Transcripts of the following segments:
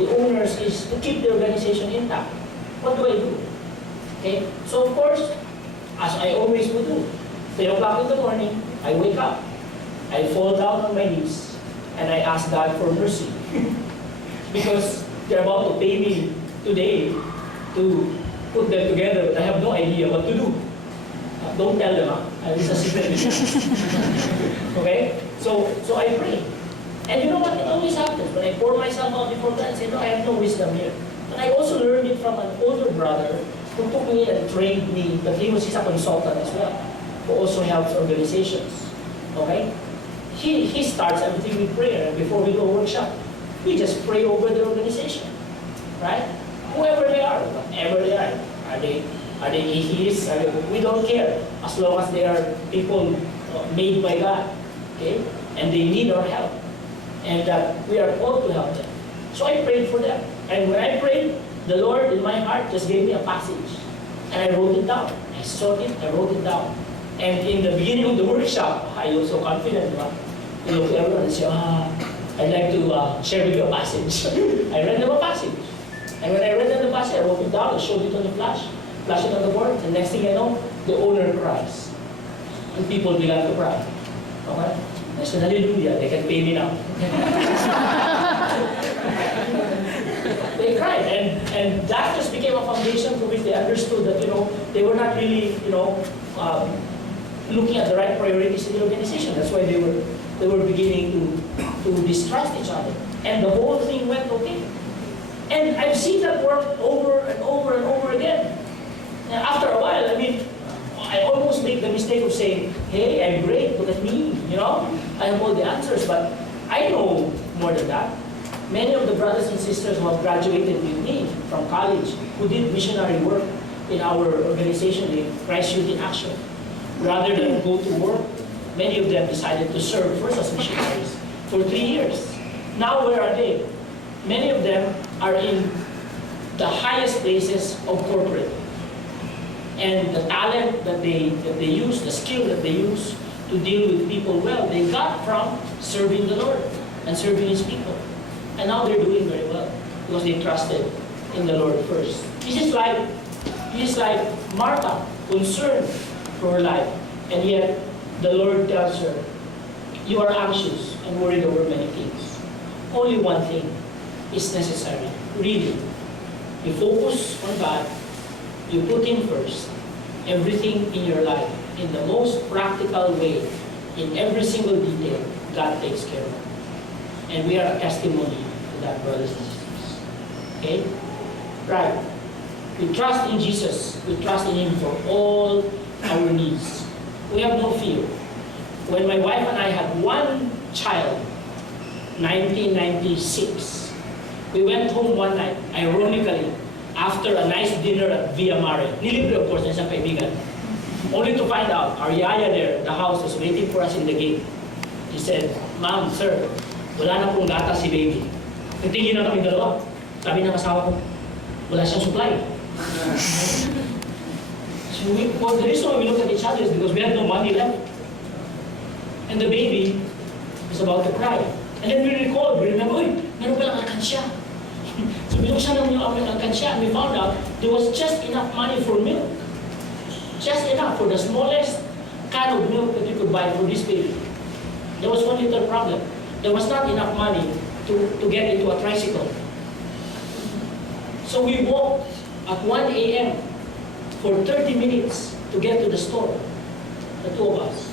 the owners is to keep the organization intact. What do I do? Okay, so of course, as I always would do, 3 o'clock in the morning, I wake up, I fall down on my knees, and I ask God for mercy. Because they're about to pay me today to put them together, but I have no idea what to do. Don't tell them, it's a secret. Okay? So I pray. And you know what? It always happens. When I pour myself out before God, I say, no, I have no wisdom here. But I also learned it from an older brother who took me and trained me, but he's a consultant as well, who also helps organizations. Okay? He starts everything with prayer, and before we go workshop, we just pray over the organization. Right? Whoever they are, whatever they are they atheists? We don't care, as long as they are people made by God. Okay? And they need our help. And we are called to help them. So I prayed for them. And when I prayed, the Lord in my heart just gave me a passage. And I wrote it down. I saw it, I wrote it down. And in the beginning of the workshop, I was so confident. You know, everyone would say, I'd like to share with you a passage. I read them a passage. And when I read them the passage, I wrote it down, I showed it on the flash it on the board, and next thing I know, the owner cries. And people began to cry. Okay? I said, hallelujah, they can pay me now. They cried, and that just became a foundation to which they understood that, they were not really, looking at the right priorities in the organization. That's why they were beginning to distrust each other. And the whole thing went okay. And I've seen that work over and over and over again. And after a while, I almost make the mistake of saying, hey, I'm great, look at me, I have all the answers, but I know more than that. Many of the brothers and sisters who have graduated with me from college, who did missionary work in our organization, the Christ Youth in Action, rather than go to work, many of them decided to serve first as missionaries for 3 years. Now where are they? Many of them are in the highest places of corporate. And the talent that they use, the skill that they use to deal with people well, they got from serving the Lord and serving His people. And now they're doing very well because they trusted in the Lord first. This is like Martha, concerned for her life, and yet the Lord tells her, you are anxious and worried over many things. Only one thing is necessary, really. You focus on God, you put Him first. Everything in your life, in the most practical way, in every single detail, God takes care of. And we are a testimony to that, brothers and sisters. Okay? Right. We trust in Jesus. We trust in Him for all our needs. We have no fear. When my wife and I had one child, 1996, we went home one night, ironically, after a nice dinner at Via Mare. Nilibre, of course, na isang kaibigan. Only to find out, our yaya there, the house, was waiting for us in the gate. He said, Ma'am, sir, wala na pong gata si baby. Nagtingin na kami dalawa. Sabi ng asawa ko, wala siyang supply. So the reason why we looked at each other is because we had no money left. And the baby was about to cry. And then we remember, meron palang alkansya. So binuksan namin yung aming alkansya, and we found out there was just enough money for milk. Just enough for the smallest can of milk that you could buy for this baby. There was one little problem. There was not enough money to get into a tricycle. So we walked at 1 a.m. for 30 minutes to get to the store, the two of us,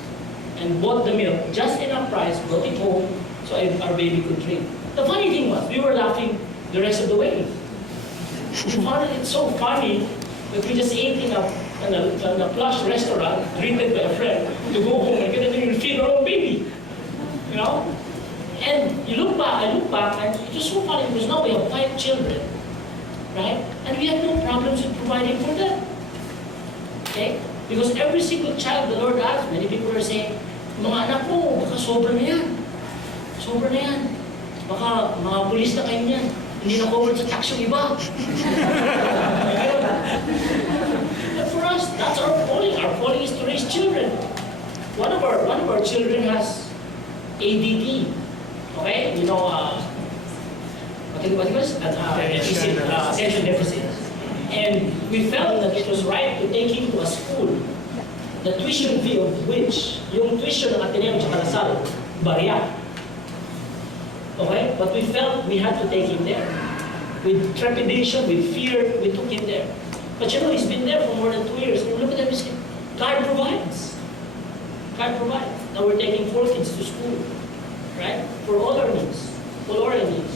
and bought the milk, just enough price, brought it home so our baby could drink. The funny thing was, we were laughing the rest of the way. We found it so funny that we just ate in a plush restaurant, greeted by a friend, to go home and get a feed our own baby. And I look back, and it was so funny because now we have 5 children, right? And we have no problems with providing for them. Okay? Because every single child the Lord has, many people are saying, mga anak mo, baka sobra na yan. Sobra na yan. Baka mga pulis na kayo niyan. Hindi na covered sa tax yung iba. But for us, that's our calling. Our calling is to raise children. One of our children has ADD. Okay? what was attention deficit. And we felt that it was right to take him to a school, the tuition fee of which, yung tuition ng Ateneo at Lasal, barya. Okay? But we felt we had to take him there. With trepidation, with fear, we took him there. But you know, he's been there for more than 2 years. And look at him, he's saying, God provides. God provides. Now we're taking 4 kids to school, right? For all our needs. For all our needs.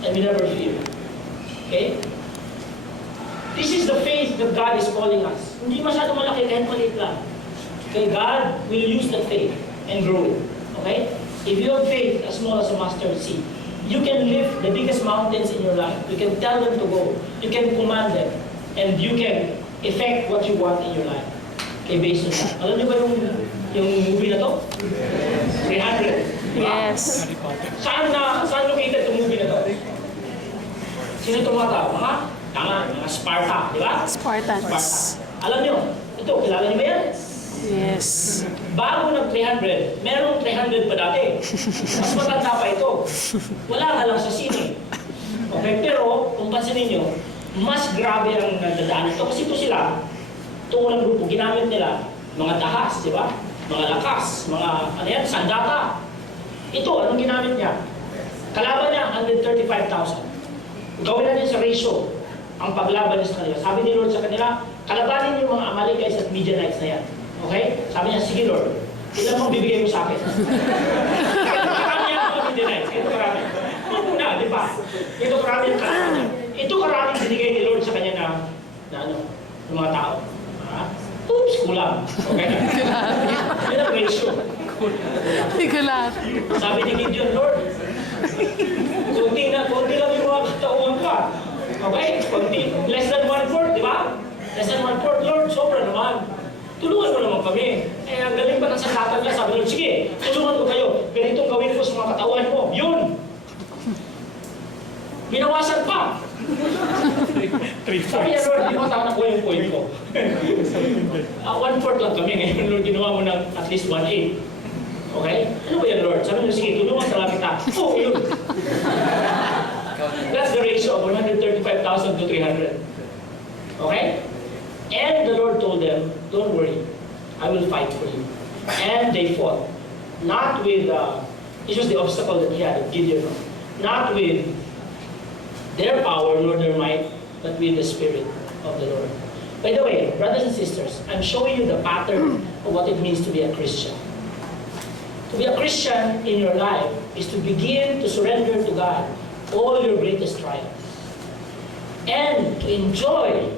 And we never fear. Okay? This is the faith that God is calling us. Hindi masyadong malaki, kahit maliit lang. Okay, God will use that faith and grow it. Okay? If you have faith as small as a mustard seed, you can lift the biggest mountains in your life. You can tell them to go. You can command them. And you can effect what you want in your life. Okay, based on that. Alam niyo ba yung movie na to? 300. Diba? Yes. Saan located itong movie na to? Sino itong mga tao? Mga Sparta, di ba? Spartans. Alam niyo, ito, kilala niyo ba yan? Yes. Bago ng 300, merong 300 pa dati. Mas matanda pa ito. Wala na lang sa sine. Okay, pero kung pansinin niyo, mas grabe ang nadadaan ito. Kasi ito sila, itong walang grupo, ginamit nila mga dahas, di ba? Mga lakas, mga sandata. Ito, anong ginamit niya? Kalaban niya, 135,000. Gawin natin sa ratio ang paglaban niya sa kanila. Sabi ni Lord sa kanila, kalabanin yung mga Amalekites at Midianites na yan. Okay? Sabi niya, sige Lord, ilan mong bibigay mo sa akin? Ito karami yan mga Midianites. Ito karami. Ito muna, di ba? Ito karami ang kalaban niya. Ito karami binigay ni Lord sa kanya na ng mga tao. Oops, kulang. Okay? Yun ang ratio. Kulang. Sabi ni Gideon, Lord, konti lang yung mga katauhan ko. Okay? Konti. Less than 1/4, di ba? Less than 1/4, Lord, sobra naman. Tulungan mo naman kami. Eh, ang galing pa ng sandatan niya. Sabi Lord, sige, tulungan ko kayo. Ganitong gawin ko sa mga katauhan mo. Yun! Binawasan pa. Sabi niya, Lord, di ba tama na po yung point ko? 1/4 lang kami. Ngayon, Lord, ginawa mo ng at least 1/8. Okay? Ano ba yan, Lord? Sabi niya, sige, tulungan sa lang kita. Oh, yun. That's the ratio of 135,000 to 300. Okay? And the Lord told them, don't worry, I will fight for you. And they fought. Not with, it was the obstacle that he had, Gideon. Not with their power nor their might, but with the Spirit of the Lord. By the way, brothers and sisters, I'm showing you the pattern of what it means to be a Christian. To be a Christian in your life is to begin to surrender to God all your greatest trials. And to enjoy,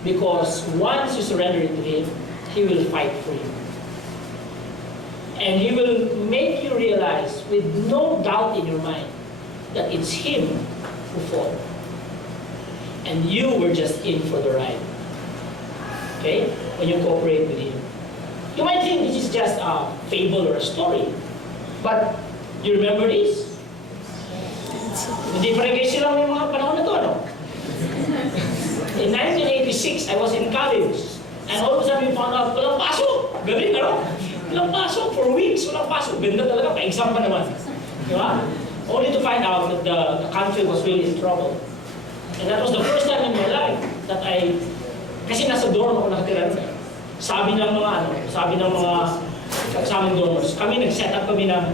because once you surrender it to Him, He will fight for you. And He will make you realize with no doubt in your mind that it's Him who fought. And you were just in for the ride. Okay? When you cooperate with Him. You might think this is just a fable or a story. But, you remember this? Hindi pa rin kayo silang yung mga panahon na to, no? In 1986, I was in college. And all of a sudden, we found out, walang pasok! Galing, ano? Walang pasok for weeks, walang pasok. Ganda talaga, pa-exam pa naman. Di ba? Only to find out that the country was really in trouble. And that was the first time in my life that kasi nasa dorm ako nakatira. Sabi ng mga kasama dormers, kami nag-set up kami ng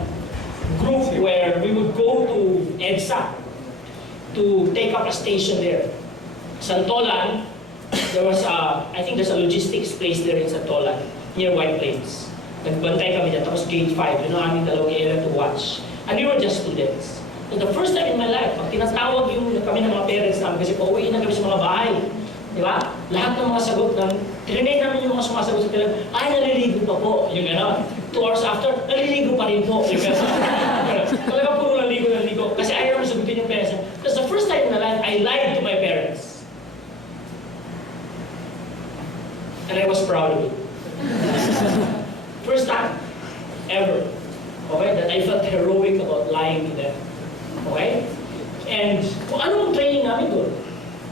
group where we would go to EDSA to take up a station there. Santolan, there was I think there's a logistics place there in Santolan, near White Plains. Nagbantay kami dyan, tapos gate 5, yun ang aming dalawang area to watch. And we were just students. So the first time in my life, pag tinatawag kami ng mga parents namin, kasi pauwiin na kami sa mga bahay. Di ba? Lahat ng mga sagot trinay namin yung mga sumasagot sa telegram, ay, naliligo pa po. Yung gano'n. 2 hours after, naliligo pa rin po. Yung gano'n. Talaga puro naligo. Kasi ayaw namin sagutin yung parents. That's the first time in my life, I lied to my parents. And I was proud of it. First time ever. Okay? That I felt heroic about lying to them. Okay? And kung ano ang training namin doon?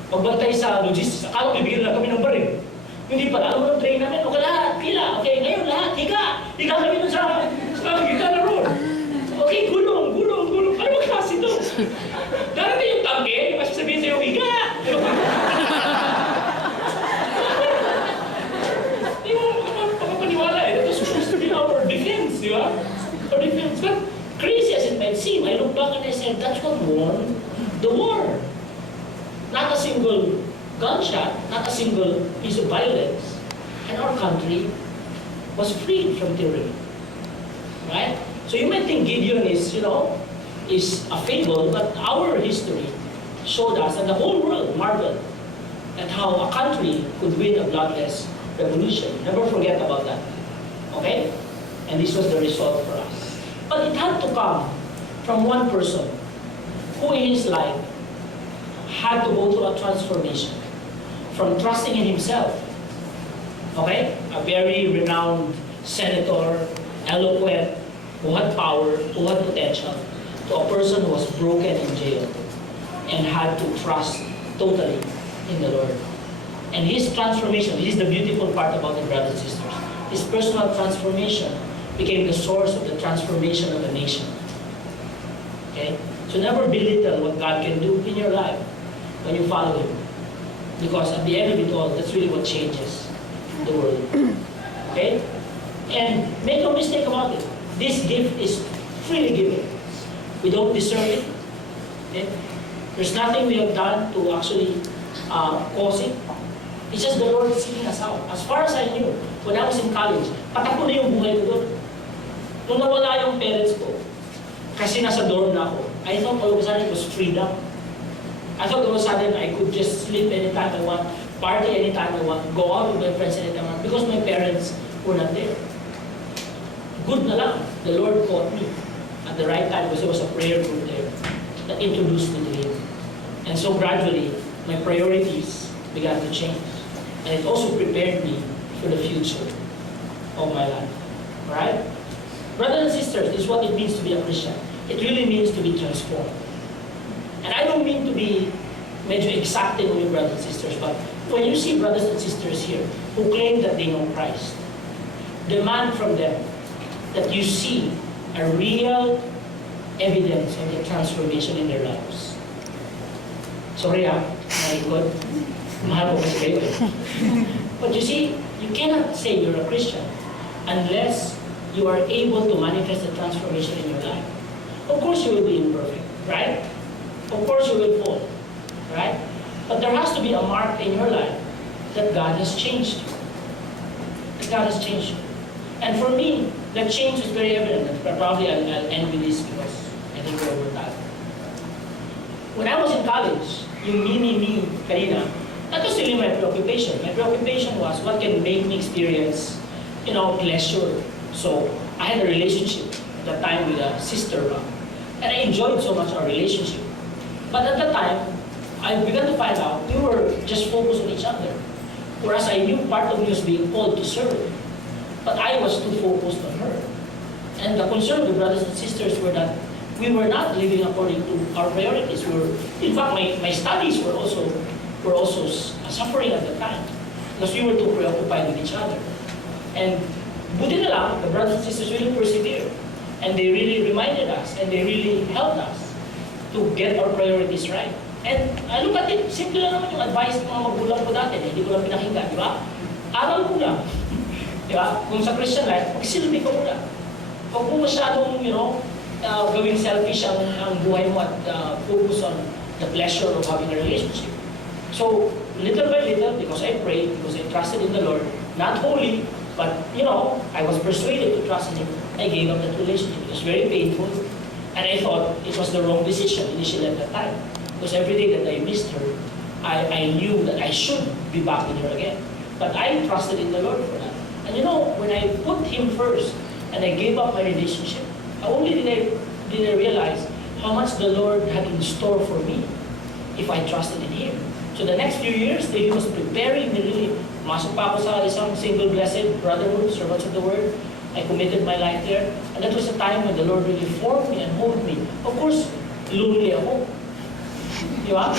Pagbantay sa logistics, akala ko bibigyan lang kami ng baril. Hindi pala, alam mo ng training namin, okay lahat, pila, okay, ngayon lahat, higa kami doon sa higa na road. Okay, gulong, ano ba klase ito? the war. Not a single gunshot, not a single piece of violence. And our country was freed from tyranny. Right? So you might think Gideon is, is a fable, but our history showed us, and the whole world marveled at how a country could win a bloodless revolution. Never forget about that. Okay? And this was the result for us. But it had to come from one person who in his life had to go through a transformation from trusting in himself. Okay? A very renowned senator, eloquent, who had power, who had potential, to a person who was broken in jail and had to trust totally in the Lord. And his transformation, this is the beautiful part about it, brothers and sisters. His personal transformation became the source of the transformation of the nation. Okay? So never belittle what God can do in your life when you follow Him. Because at the end of it all, that's really what changes the world. Okay? And make no mistake about it. This gift is freely given. We don't deserve it. Okay? There's nothing we have done to actually cause it. It's just the Lord seeking us out. As far as I knew, when I was in college, patakbo na yung buhay ko doon. Nung nawala yung parents ko, kasi nasa dorm na ako, I thought all of a sudden it was freedom. I thought all of a sudden I could just sleep anytime I want, party anytime I want, go out with my friends anytime I want, because my parents were not there. Good na lang, the Lord caught me at the right time because there was a prayer group there that introduced me to Him. And so gradually, my priorities began to change. And it also prepared me for the future of my life. Alright? Brothers and sisters, this is what it means to be a Christian. It really means to be transformed. And I don't mean to be medyo exacting on you, brothers and sisters, but when you see brothers and sisters here who claim that they know Christ, demand from them that you see a real evidence of the transformation in their lives. Sorry my God, mahal ko kasi kayo eh. But you see, you cannot say you're a Christian unless you are able to manifest the transformation in your life. Of course you will be imperfect, right? Of course you will fall, right? But there has to be a mark in your life that God has changed you. That God has changed you. And for me, that change is very evident. But probably I'll end with this because I think we're over time. When I was in college, yung me, Karina, that was really my preoccupation. My preoccupation was what can make me experience, pleasure. So I had a relationship at that time with a sister, and I enjoyed so much our relationship. But at that time, I began to find out we were just focused on each other. Whereas I knew part of me was being called to serve. But I was too focused on her. And the concern of the brothers and sisters were that we were not living according to our priorities. In fact, my studies were also suffering at the time because we were too preoccupied with each other. And buti na lang, the brothers and sisters really persevered. And they really reminded us and they really helped us to get our priorities right. And I look at it, simple lang naman yung advice ng mga magulang ko dati. Hindi ko lang pinakinggan, di ba? Aral ko lang. Di ba? Kung sa Christian life, magsilbi ka muna. Huwag mo masyadong, gawing selfish ang buhay mo at focus on the pleasure of having a relationship. So, little by little, because I prayed, because I trusted in the Lord, not wholly, but, I was persuaded to trust in Him, I gave up that relationship. It was very painful, and I thought it was the wrong decision initially at that time. Because every day that I missed her, I knew that I should be back with her again. But I trusted in the Lord for that. And when I put Him first, and I gave up my relationship, only did I realize how much the Lord had in store for me if I trusted in Him. So the next few years, He was preparing me really. Masok pa ako sa isang single blessed brotherhood, servants of the word. I committed my life there. And that was a time when the Lord really formed me and molded me. Of course, lonely ako. Di ba?